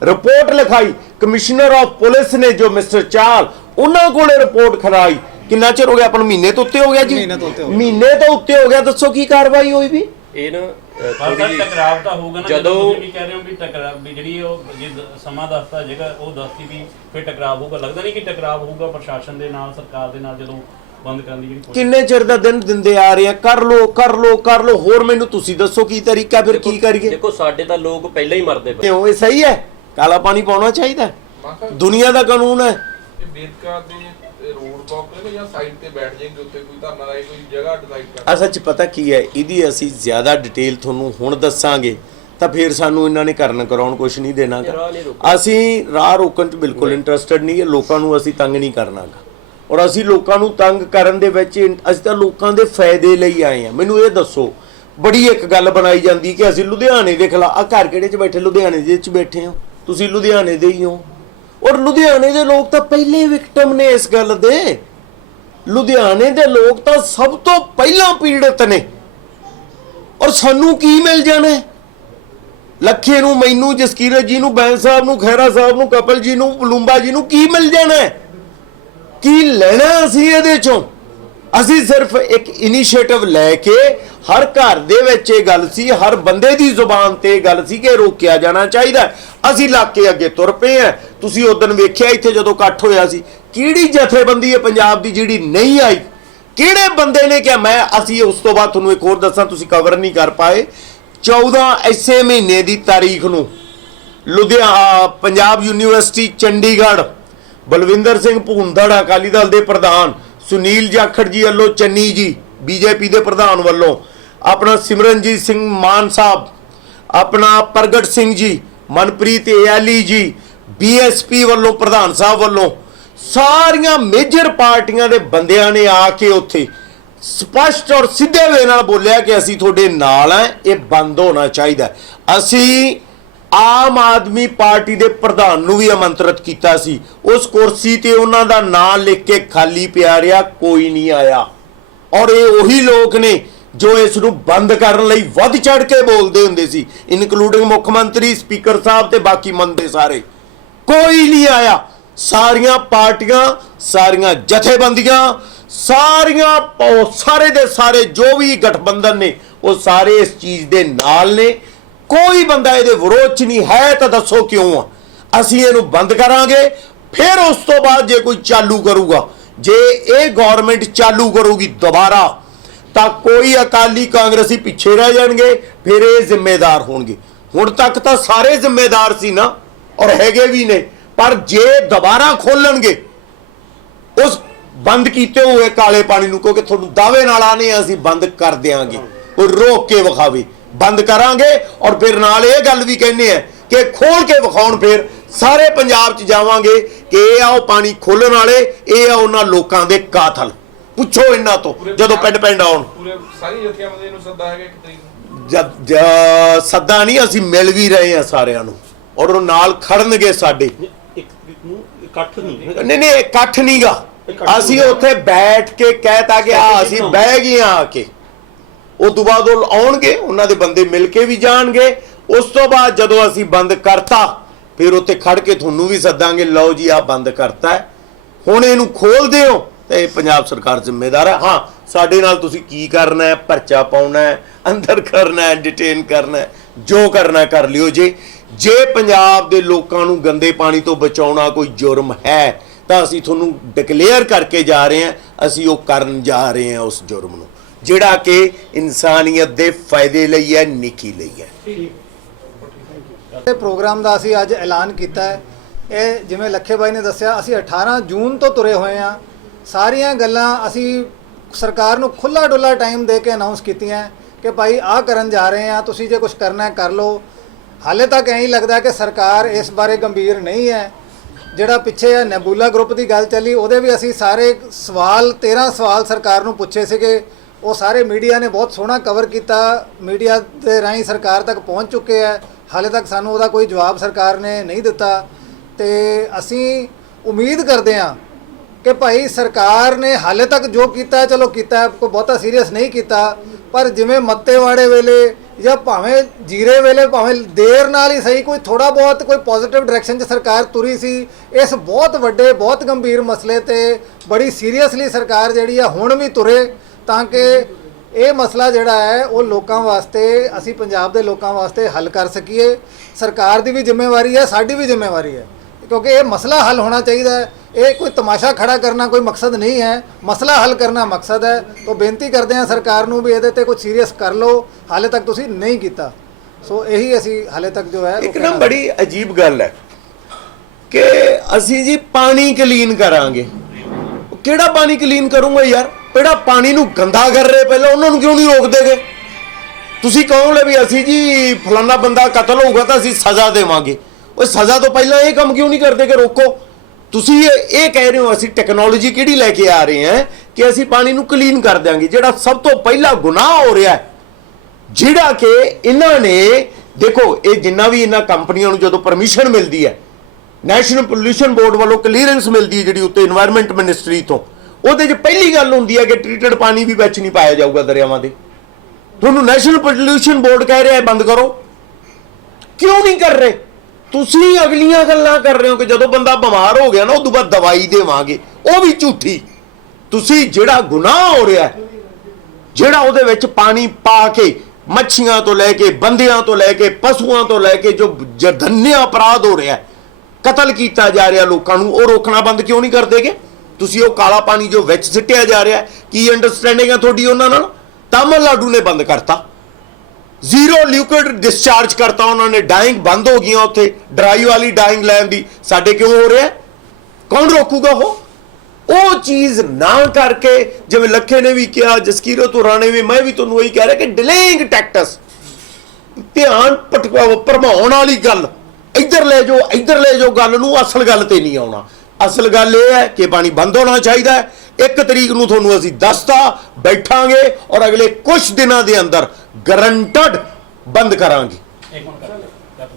ਰਿਪੋਰਟ ਲਿਖਾਈ। ਕਮਿਸ਼ਨਰ ਆਫ ਪੁਲਿਸ ਨੇ ਜੋ ਮਿਸਟਰ ਚਾਲ ਉਹਨਾਂ ਕੋਲੇ ਰਿਪੋਰਟ ਖਰਾਈ ਕਿੰਨਾ ਚਿਰ ਹੋ ਗਿਆ? ਆਪਾਂ ਨੂੰ ਮਹੀਨੇ ਤੋਂ ਉੱਤੇ ਹੋ ਗਿਆ ਜੀ। ਮਹੀਨੇ ਤੋਂ ਉੱਤੇ ਹੋ ਗਿਆ। ਤੋਂ ਦੱਸੋ ਕੀ ਕਾਰਵਾਈ ਹੋਈ ਵੀ? ਇਹ ਨਾ ਥੋੜੀ ਟਕਰਾਵ ਤਾਂ ਹੋਊਗਾ ਨਾ ਜਦੋਂ ਤੁਸੀਂ ਵੀ ਕਹਿ ਰਹੇ ਹੋ ਵੀ ਟਕਰਾਵ ਵੀ ਜਿਹੜੀ ਉਹ ਜੇ ਸਮਾਂ ਦੱਸਦਾ ਜਗ੍ਹਾ ਉਹ ਦੱਸਦੀ ਵੀ ਫਿਰ ਟਕਰਾਵ ਹੋਊਗਾ। ਲੱਗਦਾ ਨਹੀਂ ਕਿ ਟਕਰਾਵ ਹੋਊਗਾ ਪ੍ਰਸ਼ਾਸਨ ਦੇ ਨਾਲ ਸਰਕਾਰ ਦੇ ਨਾਲ ਜਦੋਂ ਬੰਦ ਕਰਨ ਦੀ ਜਿਹੜੀ ਕੋਸ਼ਿਸ਼ ਕਿੰਨੇ ਚਿਰ ਦਾ ਦਿਨ ਦਿੰਦੇ ਆ ਰਹੇ ਆ? ਕਰ ਲੋ ਕਰ ਲੋ ਕਰ ਲੋ ਹੋਰ ਮੈਨੂੰ ਤੁਸੀਂ ਦੱਸੋ ਕੀ ਤਰੀਕਾ ਫਿਰ ਕੀ ਕਰੀਏ? ਦੇਖੋ ਸਾਡੇ ਤਾਂ ਲੋਕ ਪਹਿਲਾਂ ਹੀ ਮਰਦੇ ਪਏ। ਕਿਉਂ? ਇਹ ਸਹੀ ਹੈ? ਕਾਲਾ ਪਾਣੀ ਪਾਉਣਾ ਚਾਹੀਦਾ ਹੈ। ਦੁਨੀਆ ਦਾ ਕਾਨੂੰਨ ਹੈ। ਇਹ ਬੇਦਕਾ ਦੇ ਰੋਡ ਬਲੌਕ ਨੇ ਜਾਂ ਸਾਈਡ ਤੇ ਬੈਠ ਜਾਏਗੇ ਉੱਤੇ ਕੋਈ ਧਰਨਾ ਲਾਏ ਕੋਈ ਜਗ੍ਹਾ ਡਿਸਾਈਡ ਕਰ। ਅਸਲ 'ਚ ਪਤਾ ਕੀ ਹੈ? ਇਹਦੀ ਅਸੀਂ ਜ਼ਿਆਦਾ ਡਿਟੇਲ ਤੁਹਾਨੂੰ ਹੁਣ ਦੱਸਾਂਗੇ। ਤਾਂ ਫਿਰ ਸਾਨੂੰ ਇਹਨਾਂ ਨੇ ਕਰਨ ਕਰਾਉਣ ਕੁਝ ਨਹੀਂ ਦੇਣਾਗਾ। ਰਾਹ ਨਹੀਂ ਰੋਕਣਾ। ਅਸੀਂ ਰਾਹ ਰੋਕਣ 'ਚ ਬਿਲਕੁਲ ਇੰਟਰਸਟਿਡ ਨਹੀਂ ਹੈ। ਲੋਕਾਂ ਨੂੰ ਅਸੀਂ ਤੰਗ ਨਹੀਂ ਕਰਨਾਗਾ। ਔਰ ਅਸੀਂ ਲੋਕਾਂ ਨੂੰ ਤੰਗ ਕਰਨ ਦੇ ਵਿੱਚ ਅਸੀਂ ਤਾਂ ਲੋਕਾਂ ਦੇ ਫਾਇਦੇ ਲਈ ਆਏ ਆ ਮੈਨੂੰ ਇਹ ਦੱਸੋ, ਬੜੀ ਇੱਕ ਗੱਲ ਬਣਾਈ ਜਾਂਦੀ ਕਿ ਅਸੀਂ ਲੁਧਿਆਣੇ ਦੇ ਖਿਲਾ ਆ ਘਰ ਕਿਹੜੇ 'ਚ ਬੈਠੇ? ਲੁਧਿਆਣੇ ਦੇ 'ਚ ਬੈਠੇ ਹੋ। ਤੁਸੀਂ ਲੁਧਿਆਣੇ ਦੇ ਹੀ ਹੋ। ਔਰ ਲੁਧਿਆਣੇ ਦੇ ਲੋਕ ਤਾਂ ਪਹਿਲੇ ਵਿਕਟਮ ਨੇ ਇਸ ਗੱਲ ਦੇ। ਲੁਧਿਆਣੇ ਦੇ ਲੋਕ ਤਾਂ ਸਭ ਤੋਂ ਪਹਿਲਾਂ ਪੀੜਤ ਨੇ। ਔਰ ਸਾਨੂੰ ਕੀ ਮਿਲ ਜਾਣਾ? ਲੱਖੇ ਨੂੰ, ਮੈਨੂੰ, ਜਸਕੀਰਤ ਜੀ ਨੂੰ, ਬੈਂਸ ਸਾਹਿਬ ਨੂੰ ਖੈਰਾ ਸਾਹਿਬ ਨੂੰ, ਕਪਲ ਜੀ ਨੂੰ, ਬਲੂੰਬਾ ਜੀ ਨੂੰ ਕੀ ਮਿਲ ਜਾਣਾ? ਕੀ ਲੈਣਾ ਅਸੀਂ ਇਹਦੇ ਚੋਂ? ਅਸੀਂ ਸਿਰਫ ਇੱਕ ਇਨੀਸ਼ੀਏਟਿਵ ਲੈ ਕੇ ਹਰ ਘਰ ਦੇ ਵਿੱਚ ਇਹ ਗੱਲ ਸੀ, ਹਰ ਬੰਦੇ ਦੀ ਜ਼ੁਬਾਨ ਤੇ ਇਹ ਗੱਲ ਸੀ ਕਿ ਰੋਕਿਆ ਜਾਣਾ ਚਾਹੀਦਾ ਅਸੀਂ ਇਲਾਕੇ ਅੱਗੇ ਤੁਰ ਪਏ ਆ ਤੁਸੀਂ ਉਦੋਂ ਵੇਖਿਆ ਇੱਥੇ ਜਦੋਂ ਇਕੱਠ ਹੋਇਆ ਸੀ। ਕਿਹੜੀ ਜਥੇਬੰਦੀ ਹੈ ਪੰਜਾਬ ਦੀ ਜਿਹੜੀ ਨਹੀਂ ਆਈ? ਕਿਹੜੇ ਬੰਦੇ ਨੇ ਕਿਹਾ, ਮੈਂ ਅਸੀਂ ਉਸ ਤੋਂ ਬਾਅਦ ਤੁਹਾਨੂੰ ਇੱਕ ਹੋਰ ਦੱਸਾਂ, ਤੁਸੀਂ ਕਵਰ ਨਹੀਂ ਕਰ ਪਾਏ। 14 ਐਸੇ ਮਹੀਨੇ ਦੀ ਤਾਰੀਖ ਨੂੰ ਲੁਧਿਆਣਾ, ਪੰਜਾਬ ਯੂਨੀਵਰਸਿਟੀ, ਚੰਡੀਗੜ੍ਹ ਬਲਵਿੰਦਰ ਸਿੰਘ ਭੂੰਦੜ, ਅਕਾਲੀ ਦਲ ਦੇ ਪ੍ਰਧਾਨ, ਸੁਨੀਲ ਜਾਖੜ ਜੀ ਵੱਲੋਂ ਚੰਨੀ ਜੀ, ਬੀਜੇਪੀ ਦੇ ਪ੍ਰਧਾਨ ਵੱਲੋਂ ਆਪਣਾ ਸਿਮਰਨਜੀਤ ਸਿੰਘ ਮਾਨ ਸਾਹਿਬ, ਆਪਣਾ ਪ੍ਰਗਟ ਸਿੰਘ ਜੀ, ਮਨਪ੍ਰੀਤ ਏਆਲੀ ਜੀ, ਬੀਐਸਪੀ ਵੱਲੋਂ, ਪ੍ਰਧਾਨ ਸਾਹਿਬ ਵੱਲੋਂ ਸਾਰੀਆਂ ਮੇਜਰ ਪਾਰਟੀਆਂ ਦੇ ਬੰਦਿਆਂ ਨੇ ਆ ਕੇ ਉੱਥੇ ਸਪਸ਼ਟ ਔਰ ਸਿੱਧੇ ਵੇ ਨਾਲ ਬੋਲਿਆ ਕਿ ਅਸੀਂ ਤੁਹਾਡੇ ਨਾਲ ਆ, ਇਹ ਬੰਦ ਹੋਣਾ ਚਾਹੀਦਾ। ਅਸੀਂ ਆਮ ਆਦਮੀ ਪਾਰਟੀ ਦੇ ਪ੍ਰਧਾਨ ਨੂੰ ਵੀ ਆਮੰਤਰਿਤ ਕੀਤਾ ਸੀ। ਉਸ ਕੁਰਸੀ ਤੇ ਉਹਨਾਂ ਦਾ ਨਾਂ ਲਿਖ ਕੇ ਖਾਲੀ ਪਿਆ ਰਿਹਾ, ਕੋਈ ਨਹੀਂ ਆਇਆ। ਔਰ ਇਹ ਉਹੀ ਲੋਕ ਨੇ ਜੋ ਇਸ ਨੂੰ ਬੰਦ ਕਰਨ ਲਈ ਵੱਧ ਚੜ ਕੇ ਬੋਲਦੇ ਹੁੰਦੇ ਸੀ ਇਨਕਲੂਡਿੰਗ ਮੁੱਖ ਮੰਤਰੀ, ਸਪੀਕਰ ਸਾਹਿਬ ਤੇ ਬਾਕੀ ਮੰਦੇ ਸਾਰੇ। ਕੋਈ ਨਹੀਂ ਆਇਆ। ਸਾਰੀਆਂ ਪਾਰਟੀਆਂ, ਸਾਰੀਆਂ ਜਥੇਬੰਦੀਆਂ, ਸਾਰੀਆਂ ਸਾਰੇ ਦੇ ਸਾਰੇ ਜੋ ਵੀ ਗਠਬੰਧਨ ਨੇ, ਉਹ ਸਾਰੇ ਇਸ ਚੀਜ਼ ਦੇ ਨਾਲ ਨੇ। ਕੋਈ ਬੰਦਾ ਇਹਦੇ ਵਿਰੋਧ ਚ ਨਹੀਂ ਹੈ ਤਾਂ ਦੱਸੋ ਕਿਉਂ ਆ? ਅਸੀਂ ਇਹਨੂੰ ਬੰਦ ਕਰਾਂਗੇ, ਫਿਰ ਉਸ ਤੋਂ ਬਾਅਦ ਜੇ ਕੋਈ ਚਾਲੂ ਕਰੂਗਾ, ਜੇ ਇਹ ਗਵਰਨਮੈਂਟ ਚਾਲੂ ਕਰੂਗੀ ਦੁਬਾਰਾ, ਤਾਂ ਕੋਈ ਅਕਾਲੀ ਕਾਂਗਰਸੀ ਪਿੱਛੇ ਰਹਿ ਜਾਣਗੇ, ਫਿਰ ਇਹ ਜ਼ਿੰਮੇਦਾਰ ਹੋਣਗੇ। ਹੁਣ ਤੱਕ ਤਾਂ ਸਾਰੇ ਜ਼ਿੰਮੇਦਾਰ ਸੀ ਨਾ, ਔਰ ਹੈਗੇ ਵੀ ਨੇ, ਪਰ ਜੇ ਦੁਬਾਰਾ ਖੋਲਣਗੇ, ਉਸ ਬੰਦ ਕੀਤੇ ਹੋਏ ਕਾਲੇ ਪਾਣੀ ਨੂੰ, ਕਿਉਂਕਿ ਤੁਹਾਨੂੰ ਦਾਅਵੇ ਨਾਲ ਆਨੇ ਅਸੀਂ ਬੰਦ ਕਰ ਦਿਆਂਗੇ, ਉਹ ਰੋਕ ਕੇ ਵਿਖਾਵੇ। ਬੰਦ ਕਰਾਂਗੇ ਔਰ ਫਿਰ ਨਾਲ ਇਹ ਗੱਲ ਵੀ ਕਹਿੰਦੇ ਆ ਕਿ ਖੋਲ ਕੇ ਵਿਖਾਉਣ ਫਿਰ ਸਾਰੇ ਪੰਜਾਬ 'ਚ ਜਾਵਾਂਗੇ ਕਿ ਇਹ ਆ ਉਹ ਪਾਣੀ ਖੋਲਣ ਵਾਲੇ ਇਹ ਆ ਉਹਨਾਂ ਲੋਕਾਂ ਦੇ ਕਾਤਲ। ਪੁੱਛੋ ਇਹਨਾਂ ਤੋਂ ਜਦੋਂ ਪਿੰਡ ਪਿੰਡ ਆਉਣ। ਪੂਰੇ ਸਾਰੀ ਜਥੇਬੰਦੀ ਨੂੰ ਸੱਦਾ ਹੈਗਾ ਇੱਕ ਤਰੀਕ ਨੂੰ। ਜਦ ਜ- ਸੱਦਾ ਨਹੀਂ ਅਸੀਂ ਮਿਲ ਵੀ ਰਹੇ ਆ ਸਾਰਿਆਂ ਨੂੰ। ਔਰ ਉਹ ਨਾਲ ਖੜਨਗੇ ਸਾਡੇ। ਇੱਕ ਨੂੰ ਇਕੱਠ ਨਹੀਂ। ਨਹੀਂ ਨਹੀਂ ਇਕੱਠ ਨਹੀਂਗਾ ਅਸੀਂ ਉੱਥੇ ਬੈਠ ਕੇ ਕਹਿਤਾ ਕਿ ਆ ਅਸੀਂ ਬਹਿ ਗਏ ਆ ਆ ਕੇ। ਉਸ ਤੋਂ ਬਾਅਦ ਉਹ ਆਉਣਗੇ, ਉਹਨਾਂ ਦੇ ਬੰਦੇ ਮਿਲ ਕੇ ਵੀ ਜਾਣਗੇ। ਉਸ ਤੋਂ ਬਾਅਦ ਜਦੋਂ ਅਸੀਂ ਬੰਦ ਕਰਤਾ, ਫਿਰ ਉੱਥੇ ਖੜ ਕੇ ਤੁਹਾਨੂੰ ਵੀ ਸੱਦਾਂਗੇ, ਲਓ ਜੀ ਆ ਬੰਦ ਕਰਤਾ ਹੈ। ਹੁਣ ਇਹਨੂੰ ਖੋਲਦੇ ਹੋ, ਤੇ ਪੰਜਾਬ ਸਰਕਾਰ ਜ਼ਿੰਮੇਦਾਰ ਹੈ। ਹਾਂ, ਸਾਡੇ ਨਾਲ ਤੁਸੀਂ ਕੀ ਕਰਨਾ ਹੈ? ਪਰਚਾ ਪਾਉਣਾ ਹੈ, ਅੰਦਰ ਕਰਨਾ ਹੈ ਡਿਟੇਨ ਕਰਨਾ ਹੈ, ਜੋ ਕਰਨਾ ਕਰ ਲਿਓ ਜੇ। ਜੇ ਪੰਜਾਬ ਦੇ ਲੋਕਾਂ ਨੂੰ ਗੰਦੇ ਪਾਣੀ ਤੋਂ ਬਚਾਉਣਾ ਕੋਈ ਜੁਰਮ ਹੈ, ਤਾਂ ਅਸੀਂ ਤੁਹਾਨੂੰ ਡਿਕਲੇਅਰ ਕਰਕੇ ਜਾ ਰਹੇ ਹਾਂ, ਅਸੀਂ ਉਹ ਕਰਨ ਜਾ ਰਹੇ ਹਾਂ ਉਸ ਜੁਰਮ ਨੂੰ। ਜਿਹੜਾ ਕਿ ਇਨਸਾਨੀਅਤ ਦੇ ਫਾਇਦੇ ਲਈ ਹੈ, ਨਿੱਕੀ ਲਈ ਹੈ। ਇਹ ਪ੍ਰੋਗਰਾਮ ਦਾ ਅਸੀਂ ਅੱਜ ਐਲਾਨ ਕੀਤਾ ਹੈ। ਇਹ ਜਿਵੇਂ ਲੱਖੇ ਬਾਈ ਨੇ ਦੱਸਿਆ, ਅਸੀਂ 18 ਜੂਨ ਤੋਂ ਤੁਰੇ ਹੋਏ ਹਾਂ। ਸਾਰੀਆਂ ਗੱਲਾਂ ਅਸੀਂ ਸਰਕਾਰ ਨੂੰ ਖੁੱਲਾ ਡੁੱਲਾ ਟਾਈਮ ਦੇ ਕੇ ਅਨਾਉਂਸ ਕੀਤੀਆਂ ਕਿ ਭਾਈ ਆਹ ਕਰਨ ਜਾ ਰਹੇ ਹਾਂ, ਤੁਸੀਂ ਜੇ ਕੁਝ ਕਰਨਾ ਹੈ, ਕਰ ਲਓ। ਹਾਲੇ ਤੱਕ ਐਂ ਲੱਗਦਾ ਕਿ ਸਰਕਾਰ ਇਸ ਬਾਰੇ ਗੰਭੀਰ ਨਹੀਂ ਹੈ। ਜਿਹੜਾ ਪਿੱਛੇ ਆ ਨੈਬੂਲਾ ਗਰੁੱਪ ਦੀ ਗੱਲ ਚੱਲੀ, ਉਹਦੇ ਵੀ ਅਸੀਂ ਸਾਰੇ ਸਵਾਲ 13 ਸਵਾਲ ਸਰਕਾਰ ਨੂੰ ਪੁੱਛੇ ਸੀਗੇ। ਉਹ ਸਾਰੇ ਮੀਡੀਆ ਨੇ ਬਹੁਤ ਸੋਹਣਾ ਕਵਰ ਕੀਤਾ। ਮੀਡੀਆ ਦੇ ਰਾਹੀਂ ਸਰਕਾਰ ਤੱਕ ਪਹੁੰਚ ਚੁੱਕੇ ਹੈ ਹਾਲੇ ਤੱਕ ਸਾਨੂੰ ਉਹਦਾ ਕੋਈ ਜਵਾਬ ਸਰਕਾਰ ਨੇ ਨਹੀਂ ਦਿੱਤਾ। ਤੇ ਅਸੀਂ ਉਮੀਦ ਕਰਦੇ ਹਾਂ ਕਿ ਭਾਈ ਸਰਕਾਰ ਨੇ ਹਾਲੇ ਤੱਕ ਜੋ ਕੀਤਾ, ਚਲੋ ਕੀਤਾ, ਕੋਈ ਬਹੁਤਾ ਸੀਰੀਅਸ ਨਹੀਂ ਕੀਤਾ, ਪਰ ਜਿਵੇਂ ਮੱਤੇਵਾੜੇ ਵੇਲੇ ਜਾਂ ਭਾਵੇਂ ਜੀਰੇ ਵੇਲੇ, ਭਾਵੇਂ ਦੇਰ ਨਾਲ ਹੀ ਸਹੀ, ਕੋਈ ਥੋੜਾ ਬਹੁਤ ਕੋਈ ਪੋਜ਼ਿਟਿਵ ਡਾਇਰੈਕਸ਼ਨ 'ਚ ਸਰਕਾਰ ਤੁਰੀ ਸੀ, ਇਸ ਬਹੁਤ ਵੱਡੇ, ਬਹੁਤ ਗੰਭੀਰ ਮਸਲੇ ਤੇ ਬੜੀ ਸੀਰੀਅਸਲੀ ਸਰਕਾਰ ਜਿਹੜੀ ਆ ਹੁਣ ਵੀ ਤੁਰੇ। ਤਾਂ ਕਿ ਇਹ ਮਸਲਾ ਜਿਹੜਾ ਹੈ ਉਹ ਲੋਕਾਂ ਵਾਸਤੇ ਅਸੀਂ ਪੰਜਾਬ ਦੇ ਲੋਕਾਂ ਵਾਸਤੇ ਹੱਲ ਕਰ ਸਕੀਏ। ਸਰਕਾਰ ਦੀ ਵੀ ਜ਼ਿੰਮੇਵਾਰੀ ਹੈ ਸਾਡੀ ਵੀ ਜ਼ਿੰਮੇਵਾਰੀ ਹੈ। ਕਿਉਂਕਿ ਇਹ ਮਸਲਾ ਹੱਲ ਹੋਣਾ ਚਾਹੀਦਾ ਹੈ। ਇਹ ਕੋਈ ਤਮਾਸ਼ਾ ਖੜਾ ਕਰਨਾ ਕੋਈ ਮਕਸਦ ਨਹੀਂ ਹੈ। ਮਸਲਾ ਹੱਲ ਕਰਨਾ ਮਕਸਦ ਹੈ। ਤੋਂ ਬੇਨਤੀ ਕਰਦੇ ਹਾਂ ਸਰਕਾਰ ਨੂੰ ਵੀ ਇਹਦੇ ਤੇ ਕੁਝ ਸੀਰੀਅਸ ਕਰ ਲਓ। ਹਾਲੇ ਤੱਕ ਤੁਸੀਂ ਨਹੀਂ ਕੀਤਾ। ਸੋ ਇਹੀ ਅਸੀਂ ਹਾਲੇ ਤੱਕ ਜੋ ਹੈ ਇੱਕ ਨਾ ਬੜੀ ਅਜੀਬ ਗੱਲ ਹੈ ਕਿ ਅਸੀਂ ਜੀ ਪਾਣੀ ਕਲੀਨ ਕਰਾਂਗੇ। ਕਿਹੜਾ ਪਾਣੀ ਕਲੀਨ ਕਰੂੰਗਾ ਯਾਰ? ਜਿਹੜਾ ਪਾਣੀ ਨੂੰ ਗੰਦਾ ਕਰ ਰਹੇ ਪਹਿਲਾਂ ਉਹਨਾਂ ਨੂੰ ਕਿਉਂ ਨਹੀਂ ਰੋਕਦੇਗੇ ਤੁਸੀਂ ਕਹੋ ਕਹੋਗੇ ਵੀ ਅਸੀਂ ਜੀ ਫਲਾਨਾ ਬੰਦਾ ਕਤਲ ਹੋਊਗਾ ਤਾਂ ਅਸੀਂ ਸਜ਼ਾ ਦੇਵਾਂਗੇ। ਉਹ ਸਜ਼ਾ ਤੋਂ ਪਹਿਲਾਂ ਇਹ ਕੰਮ ਕਿਉਂ ਨਹੀਂ ਕਰਦੇ ਕਿ ਰੋਕੋ? ਤੁਸੀਂ ਇਹ ਕਹਿ ਰਹੇ ਹੋ ਅਸੀਂ ਟੈਕਨੋਲੋਜੀ ਕਿਹੜੀ ਲੈ ਕੇ ਆ ਰਹੇ ਹਾਂ ਕਿ ਅਸੀਂ ਪਾਣੀ ਨੂੰ ਕਲੀਨ ਕਰ ਦਿਆਂਗੇ, ਜਿਹੜਾ ਸਭ ਤੋਂ ਪਹਿਲਾ ਗੁਨਾਹ ਹੋ ਰਿਹਾ ਹੈ। ਜਿਹੜਾ ਕਿ ਇਹਨਾਂ ਨੇ, ਦੇਖੋ, ਇਹ ਜਿੰਨਾ ਵੀ ਇਹਨਾਂ ਕੰਪਨੀਆਂ ਨੂੰ ਜਦੋਂ ਪਰਮਿਸ਼ਨ ਮਿਲਦੀ ਹੈ ਨੈਸ਼ਨਲ ਪੋਲੂਸ਼ਨ ਬੋਰਡ ਵੱਲੋਂ ਕਲੀਅਰੈਂਸ ਮਿਲਦੀ ਹੈ ਜਿਹੜੀ ਉੱਤੇ এনवायरमेंट ਮਿਨਿਸਟਰੀ ਤੋਂ। ਉਹਦੇ 'ਚ ਪਹਿਲੀ ਗੱਲ ਹੁੰਦੀ ਹੈ ਕਿ ਟ੍ਰੀਟਡ ਪਾਣੀ ਵੀ ਵਿੱਚ ਨਹੀਂ ਪਾਇਆ ਜਾਊਗਾ ਦਰਿਆਵਾਂ ਦੇ। ਤੁਹਾਨੂੰ ਨੈਸ਼ਨਲ ਪੋਲੂਸ਼ਨ ਬੋਰਡ ਕਹਿ ਰਿਹਾ ਹੈ, ਬੰਦ ਕਰੋ। ਕਿਉਂ ਨਹੀਂ ਕਰ ਰਹੇ? ਤੁਸੀਂ ਅਗਲੀਆਂ ਗੱਲਾਂ ਕਰ ਰਹੇ ਹੋ ਕਿ ਜਦੋਂ ਬੰਦਾ ਬਿਮਾਰ ਹੋ ਗਿਆ ਨਾ ਉਦੋਂ ਬਾਅਦ ਦਵਾਈ ਦੇਵਾਂਗੇ। ਉਹ ਵੀ ਝੂਠੀ। ਤੁਸੀਂ ਜਿਹੜਾ ਗੁਨਾਹ ਹੋ ਰਿਹਾ ਜਿਹੜਾ ਉਹਦੇ ਵਿੱਚ ਪਾਣੀ ਪਾ ਕੇ ਮੱਛੀਆਂ ਤੋਂ ਲੈ ਕੇ, ਬੰਦਿਆਂ ਤੋਂ ਲੈ ਕੇ, ਪਸ਼ੂਆਂ ਤੋਂ ਲੈ ਕੇ ਜੋ ਜਰਦਨਿਆ ਅਪਰਾਧ ਹੋ ਰਿਹਾ ਕਤਲ ਕੀਤਾ ਜਾ ਰਿਹਾ ਲੋਕਾਂ ਨੂੰ, ਉਹ ਰੋਕਣਾ ਬੰਦ ਕਿਉਂ ਨਹੀਂ ਕਰਦੇਗੇ ਤੁਸੀਂ ਉਹ ਕਾਲਾ ਪਾਣੀ ਜੋ ਵਿੱਚ ਸਿੱਟਿਆ ਜਾ ਰਿਹਾ ਕੀ ਅੰਡਰਸਟੈਂਡਿੰਗ ਹੈ ਤੁਹਾਡੀ ਉਹਨਾਂ ਨਾਲ? ਤਾਮਿਲਨਾਡੂ ਨੇ ਬੰਦ ਕਰਤਾ। ਜ਼ੀਰੋ ਲਿਕੁਇਡ ਡਿਸਚਾਰਜ ਕਰਤਾ ਉਹਨਾਂ ਨੇ। ਡਾਈਂਗ ਬੰਦ ਹੋ ਗਈਆਂ ਉੱਥੇ। ਡਰਾਈ ਵਾਲੀ ਡਾਈਂਗ ਲੈਣ ਦੀ। ਸਾਡੇ ਕਿਉਂ ਹੋ ਰਿਹਾ ਕੌਣ ਰੋਕੂਗਾ ਉਹ? ਉਹ ਚੀਜ਼ ਨਾ ਕਰਕੇ, ਜਿਵੇਂ ਲੱਖੇ ਨੇ ਵੀ ਕਿਹਾ, ਜਸਕੀਰੋ ਤੁਰਾ ਨੇ ਵੀ, ਮੈਂ ਵੀ ਤੁਹਾਨੂੰ ਇਹੀ ਕਹਿ ਰਿਹਾ ਕਿ ਡਿਲੇਇੰਗ ਟੈਕਟਸ ਧਿਆਨ ਭਟਕਾਓ ਭਰਮਾਉਣ ਵਾਲੀ ਗੱਲ। ਇੱਧਰ ਲੈ ਜਾਓ, ਇੱਧਰ ਲੈ ਜਾਓ, ਗੱਲ ਨੂੰ ਅਸਲ ਗੱਲ ਤੇ ਨਹੀਂ ਆਉਣਾ। ਅਸਲ ਗੱਲ ਇਹ ਹੈ ਕਿ ਪਾਣੀ ਬੰਦ ਹੋਣਾ ਚਾਹੀਦਾ ਹੈ। ਇੱਕ ਤਰੀਕ ਨੂੰ ਤੁਹਾਨੂੰ ਅਸੀਂ ਦੱਸਤਾ, ਬੈਠਾਂਗੇ ਔਰ ਅਗਲੇ ਕੁਝ ਦਿਨਾਂ ਦੇ ਅੰਦਰ ਗਰੰਟਡ ਬੰਦ ਕਰਾਂਗੇ।